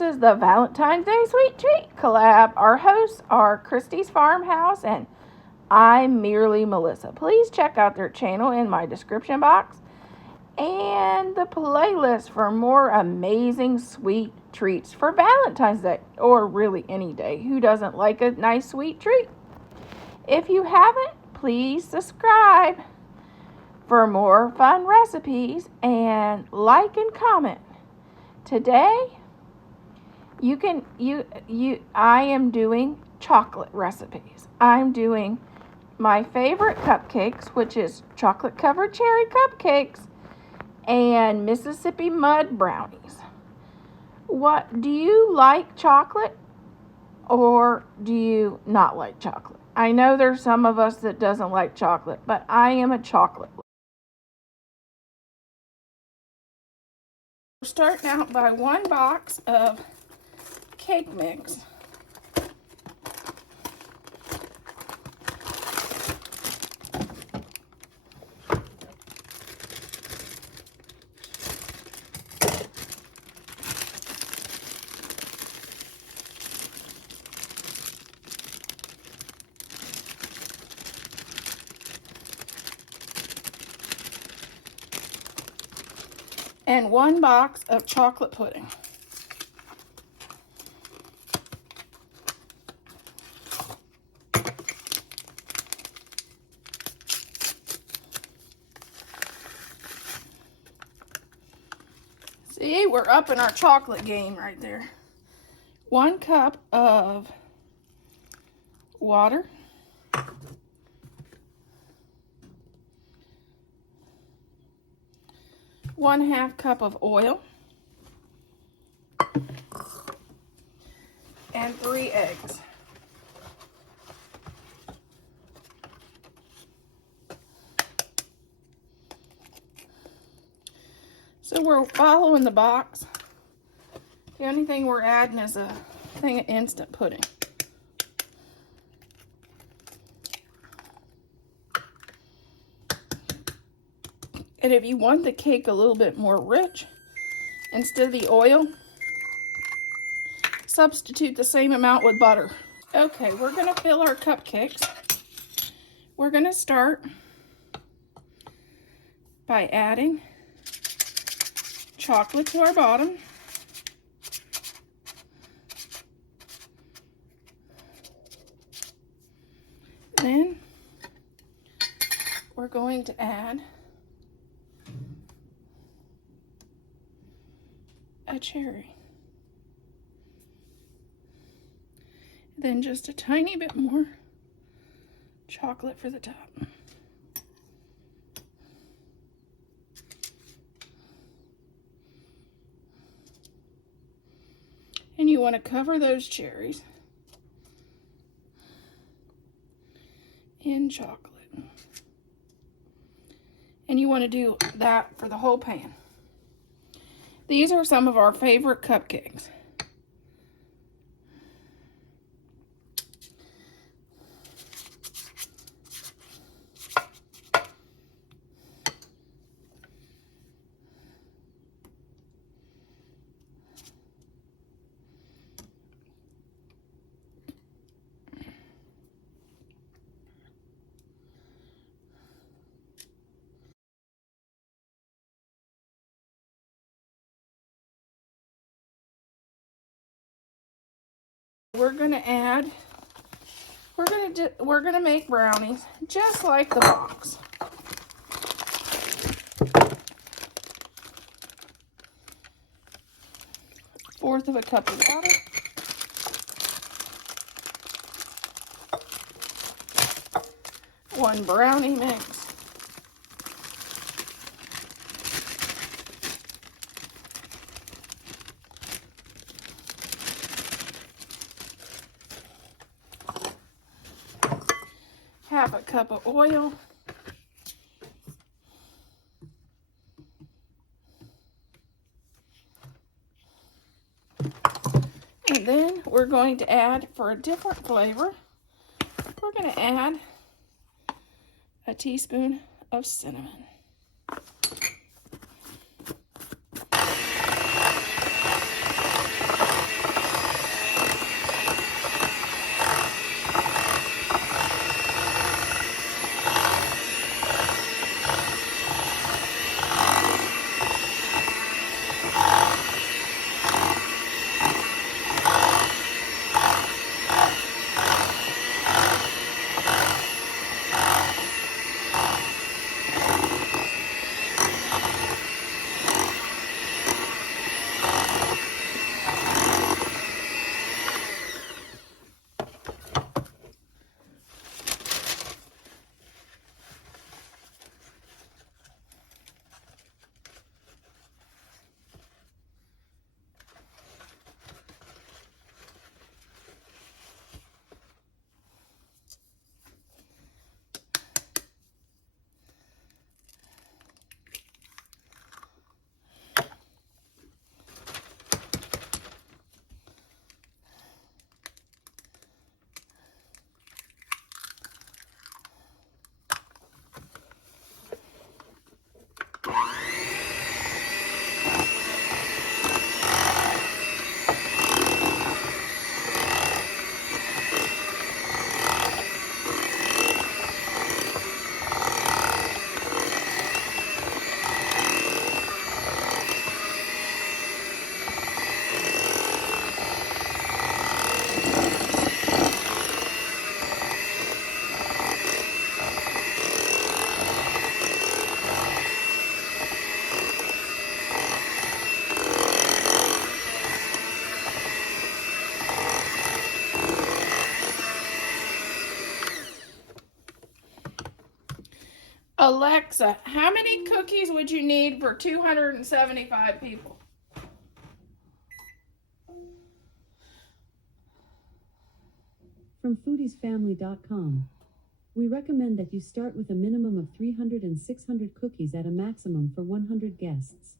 this is the Valentine's Day Sweet Treat collab. Our hosts are Christy's Farmhouse and I'm merely Melissa. Please check out their channel in my description box and the playlist for more amazing sweet treats for Valentine's Day, or really any day. Who doesn't like a nice sweet treat? If you haven't, please subscribe for more fun recipes and like and comment. Today, I am doing chocolate recipes. I'm doing my favorite cupcakes, which is chocolate covered cherry cupcakes and Mississippi mud brownies. What do you like chocolate or do you not like chocolate? I know there's some of us that doesn't like chocolate, but I am a chocolate lover. We're starting out by 1 box of cake mix. And 1 box of chocolate pudding. See, we're up in our chocolate game right there. 1 cup of water. 1/2 cup of oil. And 3 eggs. So we're following the box. The only thing we're adding is a thing of instant pudding. And if you want the cake a little bit more rich, instead of the oil, substitute the same amount with butter. Okay, we're gonna fill our cupcakes. We're gonna start by adding chocolate to our bottom. Then we're going to add a cherry. Then just a tiny bit more chocolate for the top. And you want to cover those cherries in chocolate. And you want to do that for the whole pan. These are some of our favorite cupcakes. We're gonna make brownies just like the box. Fourth of a cup of water. One brownie mix. Half a cup of oil. And then we're going to add, for a different flavor, we're going to add a teaspoon of cinnamon. Alexa, how many cookies would you need for 275 people? From foodiesfamily.com. We recommend that you start with a minimum of 300 and 600 cookies at a maximum for 100 guests.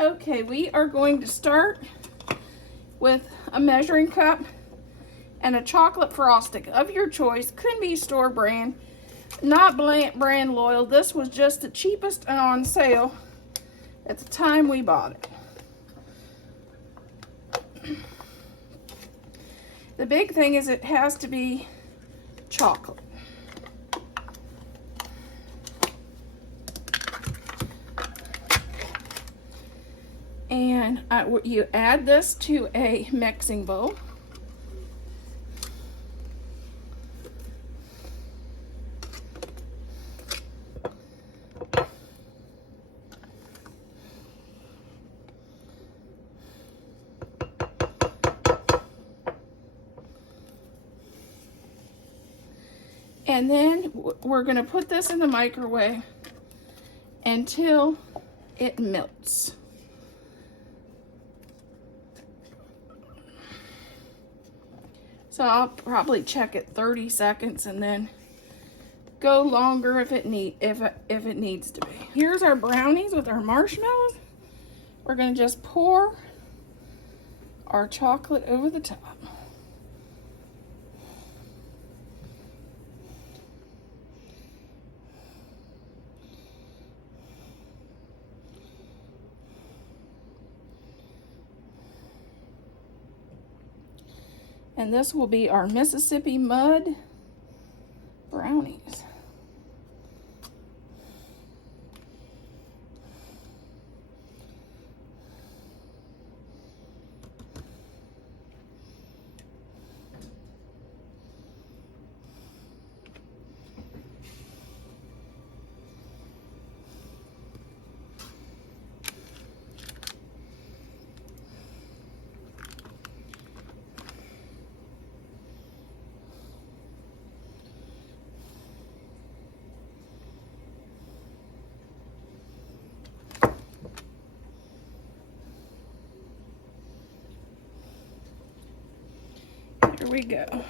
Okay, we are going to start with a measuring cup and a chocolate frosting of your choice. Could be store brand, not brand loyal. This was just the cheapest and on sale at the time we bought it. The big thing is it has to be chocolate. And you add this to a mixing bowl. And then we're going to put this in the microwave until it melts. So I'll probably check it 30 seconds and then go longer if it needs to be. Here's our brownies with our marshmallows. We're going to just pour our chocolate over the top. And this will be our Mississippi Mud brownies. Here we go.